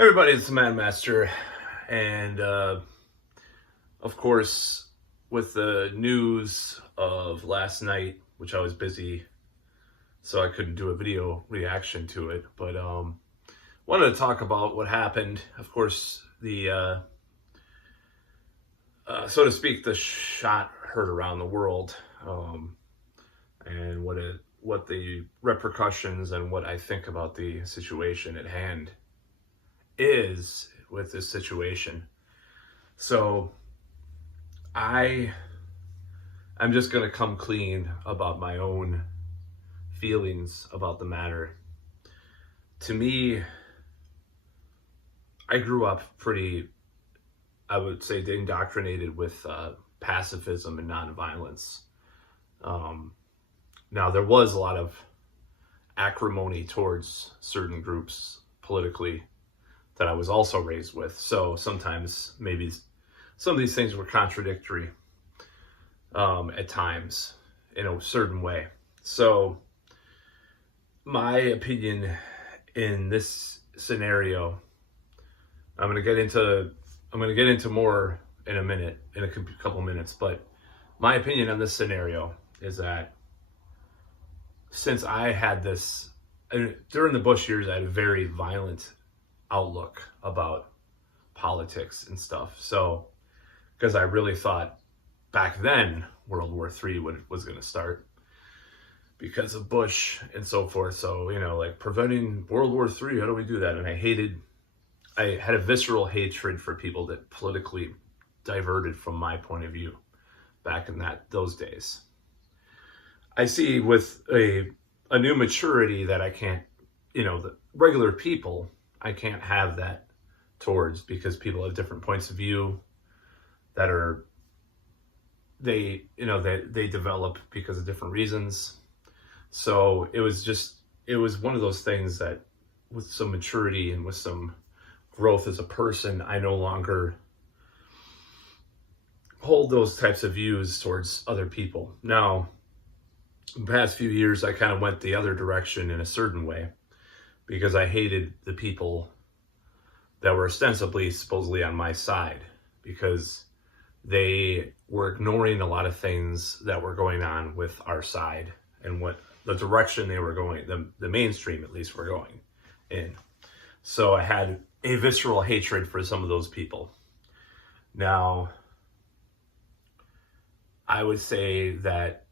Everybody, it's the Man Master, and of course, with the news of last night, which I was busy, so I couldn't do a video reaction to it. But wanted to talk about what happened. Of course, the so to speak, the shot heard around the world, and what the repercussions and what I think about the situation at hand is with this situation. So I'm just going to come clean about my own feelings about the matter. To me, I grew up pretty, I would say, indoctrinated with pacifism and nonviolence. Now, there was a lot of acrimony towards certain groups politically that I was also raised with. So sometimes maybe some of these things were contradictory at times in a certain way. So my opinion in this scenario, I'm going to get into more in a minute, in a couple minutes, but my opinion on this scenario is that since I had this, during the Bush years, I had a very violent outlook about politics and stuff. So, because I really thought back then World War III was going to start because of Bush and so forth. So, like preventing World War III, how do we do that? And I had a visceral hatred for people that politically diverted from my point of view back in those days. I see with a new maturity that I can't, the regular people, I can't have that towards, because people have different points of view that are, they develop because of different reasons. So it was one of those things that with some maturity and with some growth as a person, I no longer hold those types of views towards other people. Now, the past few years, I kind of went the other direction in a certain way, because I hated the people that were ostensibly, supposedly on my side, because they were ignoring a lot of things that were going on with our side and what the direction they were going, the mainstream at least, were going in. So I had a visceral hatred for some of those people. Now, I would say that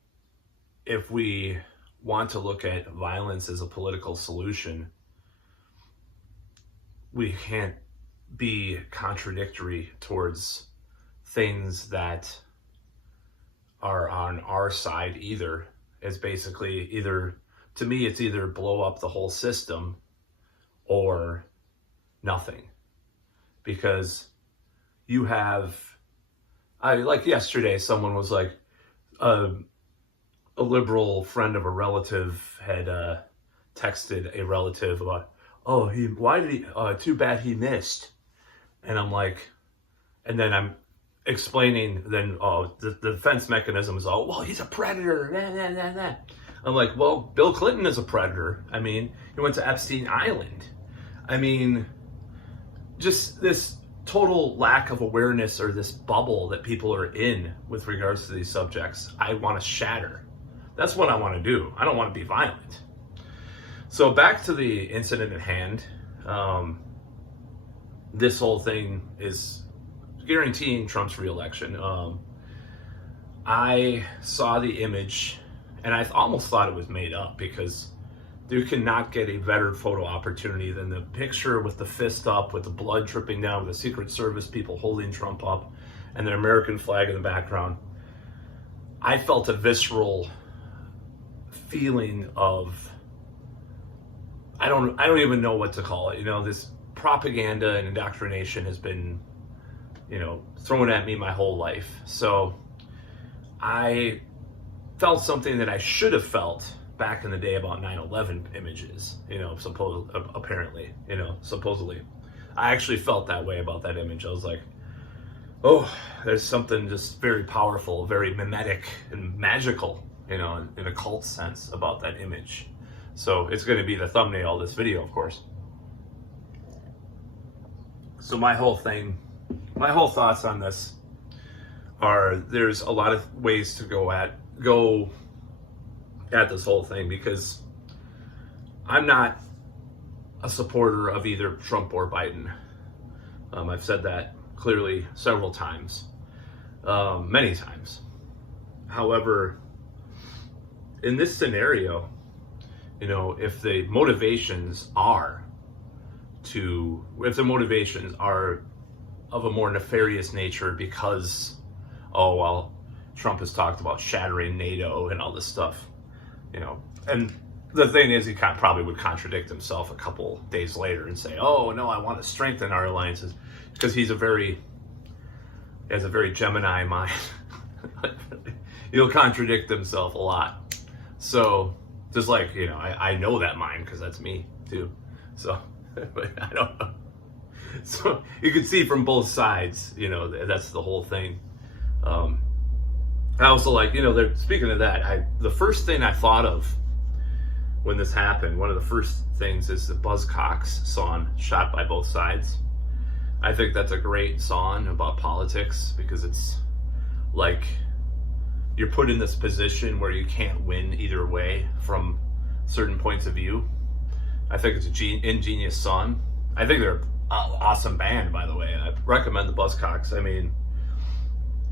if we want to look at violence as a political solution, we can't be contradictory towards things that are on our side either. It's basically to me, it's either blow up the whole system or nothing. Because you have, like yesterday, someone was like, a liberal friend of a relative had texted a relative about, too bad he missed. And I'm like, and then I'm explaining, the defense mechanism is well, he's a predator. Nah, nah, nah, nah. I'm like, well, Bill Clinton is a predator. I mean, he went to Epstein Island. I mean, just this total lack of awareness, or this bubble that people are in with regards to these subjects, I want to shatter. That's what I want to do. I don't want to be violent. So back to the incident at hand. This whole thing is guaranteeing Trump's reelection. I saw the image and I almost thought it was made up, because you cannot get a better photo opportunity than the picture with the fist up, with the blood dripping down, with the Secret Service people holding Trump up, and the American flag in the background. I felt a visceral feeling of, I don't even know what to call it. This propaganda and indoctrination has been, thrown at me my whole life. So I felt something that I should have felt back in the day about 9/11 images, supposedly. I actually felt that way about that image. I was like, oh, there's something just very powerful, very mimetic and magical, in a cult sense about that image. So it's going to be the thumbnail of this video, of course. So my whole thoughts on this are there's a lot of ways to go at this whole thing, because I'm not a supporter of either Trump or Biden. I've said that clearly several times, many times. However, in this scenario, if the motivations are of a more nefarious nature because, Trump has talked about shattering NATO and all this stuff, and the thing is, he probably would contradict himself a couple days later and say, "Oh no, I want to strengthen our alliances," because he has a very Gemini mind. He'll contradict himself a lot. So just like, I know that mind because that's me too. So, but I don't know. So you can see from both sides, that's the whole thing. I also like, speaking of that, the first thing I thought of when this happened, one of the first things is the Buzzcocks song, Shot by Both Sides. I think that's a great song about politics, because it's like you're put in this position where you can't win either way from certain points of view. I think it's an ingenious song. I think they're an awesome band, by the way. I recommend the Buzzcocks. I mean,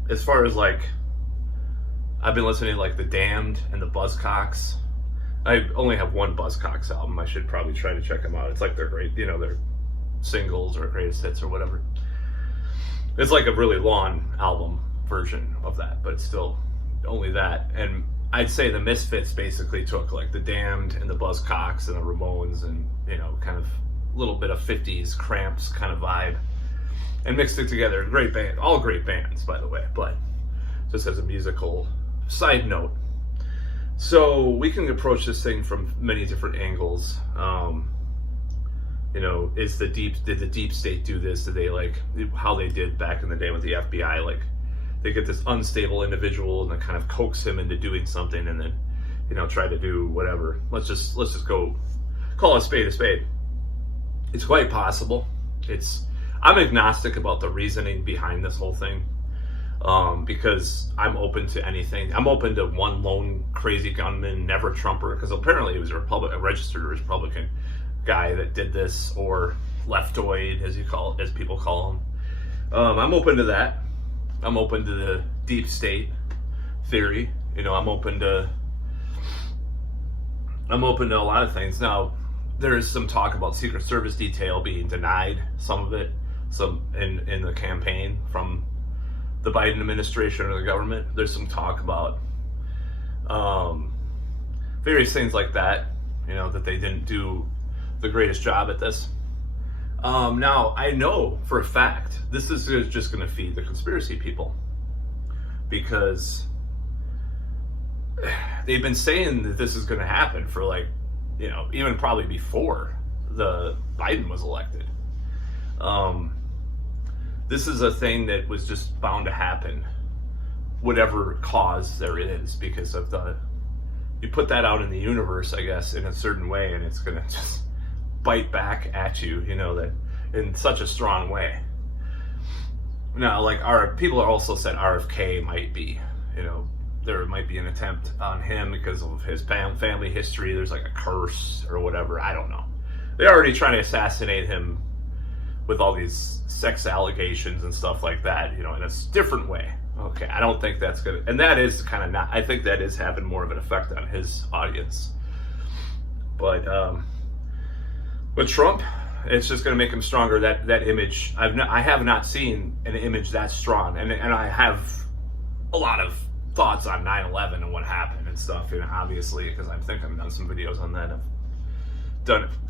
as far as I've been listening to the Damned and the Buzzcocks. I only have one Buzzcocks album. I should probably try to check them out. It's they're great, their singles or greatest hits or whatever. It's a really long album version of that, but it's still only that. And I'd say the Misfits basically took the Damned and the Buzzcocks and the Ramones and, kind of a little bit of 50s Cramps kind of vibe and mixed it together. Great band, all great bands, by the way, but just as a musical side note. So we can approach this thing from many different angles. Did the deep state do this? Did they how they did back in the day with the FBI? They get this unstable individual and then kind of coax him into doing something, and then try to do whatever. Let's just go call a spade a spade. It's quite possible. I'm agnostic about the reasoning behind this whole thing. Because I'm open to anything. I'm open to one lone crazy gunman, never Trumper, because apparently he was a registered Republican guy that did this, or leftoid, as people call him. I'm open to that. I'm open to the deep state theory. I'm open to a lot of things. Now, there's some talk about Secret Service detail being denied, some of it, in the campaign from the Biden administration or the government. There's some talk about various things like that, that they didn't do the greatest job at this. Now, I know for a fact this is just going to feed the conspiracy people, because they've been saying that this is going to happen for even probably before the Biden was elected. This is a thing that was just bound to happen, whatever cause there is, because of you put that out in the universe, I guess, in a certain way, and it's going to just bite back at you, that in such a strong way. Now, people also said RFK might be, there might be an attempt on him because of his family history. There's a curse or whatever. I don't know. They're already trying to assassinate him with all these sex allegations and stuff like that, in a different way. Okay, I don't think that's gonna, and that is kind of not, I think that is having more of an effect on his audience. But Trump, it's just gonna make him stronger. That image, I have not seen an image that strong, and I have a lot of thoughts on 9/11 and what happened and stuff, obviously, because I think I've done some videos on that.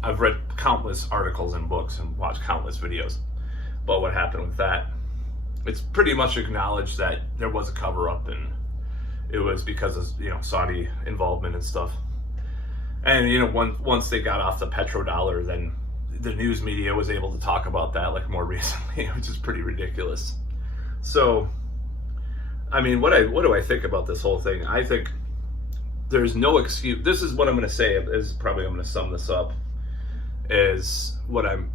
I've read countless articles and books and watched countless videos about what happened with that. It's pretty much acknowledged that there was a cover-up, and it was because of Saudi involvement and stuff. And once they got off the petrodollar, then the news media was able to talk about that more recently, which is pretty ridiculous. So, I mean, what do I think about this whole thing? I think there's no excuse. This is what I'm going to say. Is probably I'm going to sum this up. is what I'm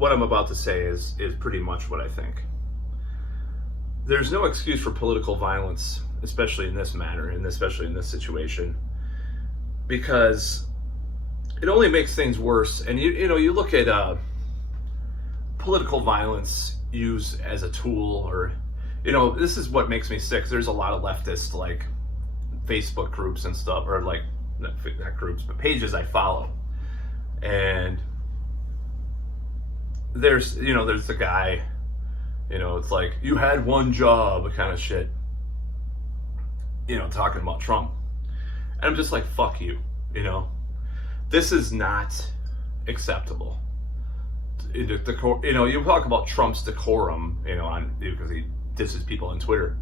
about to say is pretty much what I think. There's no excuse for political violence, especially in this manner, and especially in this situation, because it only makes things worse. And you look at political violence used as a tool, or this is what makes me sick. There's a lot of leftist like Facebook groups and stuff, or like not groups, but pages I follow, and there's the guy, it's like, you had one job kind of shit, talking about Trump, and I'm just like, fuck you. This is not acceptable. You talk about Trump's decorum, because he disses people on Twitter.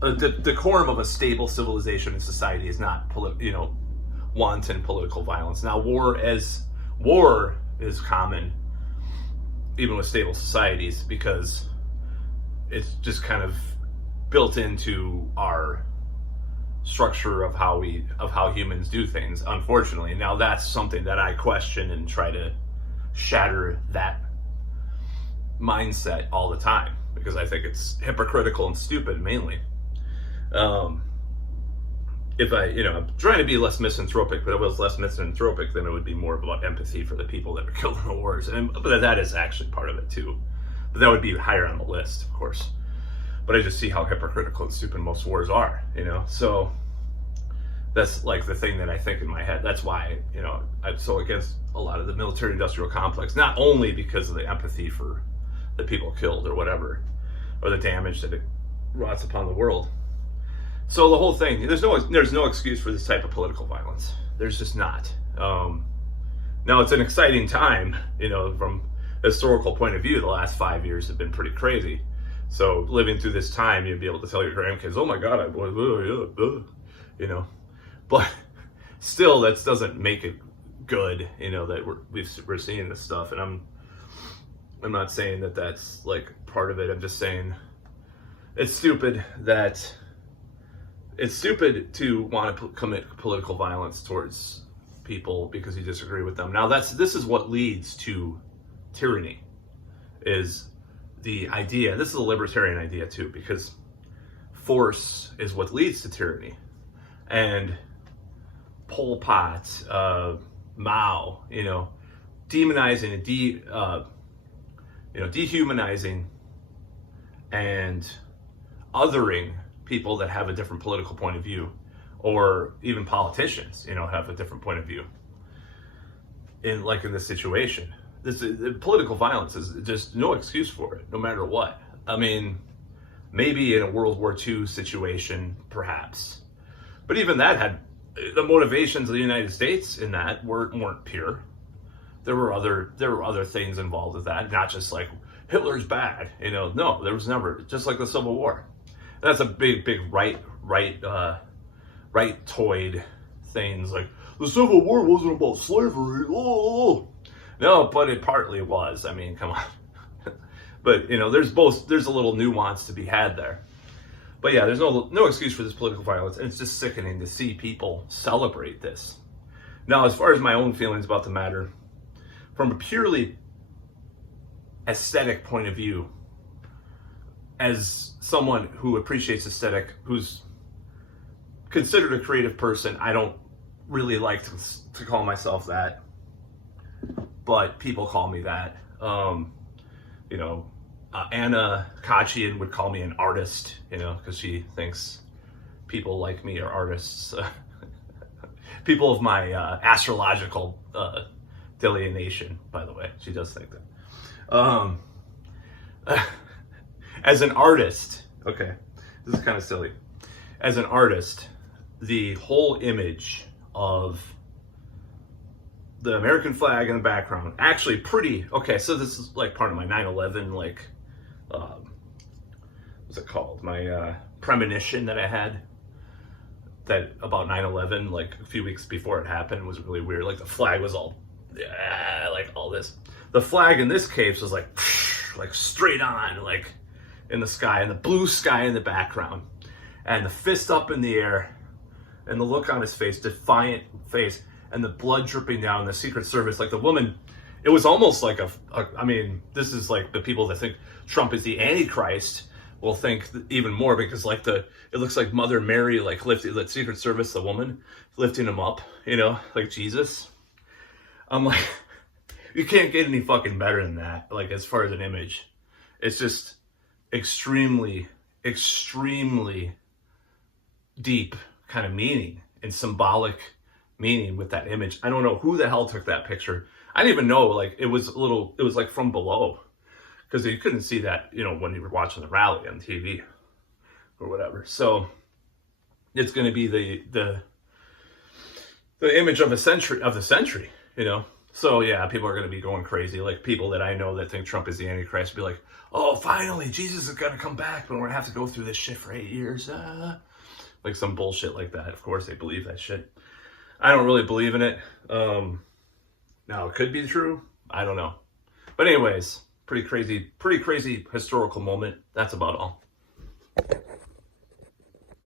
The decorum of a stable civilization and society is not, wanton political violence. Now, war is common, even with stable societies, because it's just kind of built into our structure of how humans do things, unfortunately. Now that's something that I question and try to shatter that mindset all the time, because I think it's hypocritical and stupid, mainly. If I'm trying to be less misanthropic, but if it was less misanthropic, then it would be more about empathy for the people that were killed in the wars, but that is actually part of it too. But that would be higher on the list, of course. But I just see how hypocritical and stupid most wars are, So that's like the thing that I think in my head. That's why, I'm so against a lot of the military-industrial complex, not only because of the empathy for the people killed or whatever, or the damage that it wrought upon the world. So the whole thing, there's no excuse for this type of political violence. There's just not. Now it's an exciting time, from a historical point of view. The last 5 years have been pretty crazy. So living through this time, you'd be able to tell your grandkids, "Oh my God, I was," But still, that doesn't make it good, that we're seeing this stuff. And I'm not saying that that's like part of it. I'm just saying it's stupid to want to commit political violence towards people because you disagree with them. Now this is what leads to tyranny, is the idea. This is a libertarian idea too, because force is what leads to tyranny. And Pol Pot, Mao, demonizing and dehumanizing and othering people that have a different political point of view, or even politicians, have a different point of view. In this situation, political violence is just no excuse for it, no matter what. I mean, maybe in a World War II situation, perhaps, but even that had the motivations of the United States in that weren't pure. There were other things involved with that, not just like Hitler's bad. No, there was never, just like the Civil War. That's a big right-toid things, like the Civil War wasn't about slavery. Oh. No, but it partly was. I mean, come on. But there's a little nuance to be had there. But yeah, there's no excuse for this political violence, and it's just sickening to see people celebrate this. Now, as far as my own feelings about the matter, from a purely aesthetic point of view, as someone who appreciates aesthetic, who's considered a creative person, I don't really like to call myself that, but people call me that. Anna Kachian would call me an artist, because she thinks people like me are artists. People of my astrological delineation, by the way. She does think that. As an artist, okay, this is kind of silly. As an artist, the whole image of the American flag in the background, actually okay, so this is like part of my 9/11, what's it called? My premonition that I had that about 9/11, like a few weeks before it happened, was really weird. Like the flag was all, like all this. The flag in this case was like straight on, like in the sky, and the blue sky in the background, and the fist up in the air, and the look on his face, defiant face. and the blood dripping down, the Secret Service, like the woman, it was almost like I mean, this is like the people that think Trump is the Antichrist will think even more, because like it looks like Mother Mary, like lifting the Secret Service, the woman lifting him up, you know, like Jesus. I'm like, you can't get any fucking better than that. Like, as far as an image, it's just extremely, extremely deep kind of meaning and symbolic meaning with that image. I don't know who the hell took that picture. I didn't even know, like, it was like from below, because you couldn't see that, you know, when you were watching the rally on TV or whatever. So it's going to be the image of the century, you know. So yeah, people are going to be going crazy. Like, people that I know that think Trump is the Antichrist be like, oh, finally Jesus is going to come back, but we're going to have to go through this shit for 8 years. Like some bullshit like that. Of course they believe that shit. I don't really believe in it. Now, it could be true. I don't know. But anyways, pretty crazy historical moment. That's about all.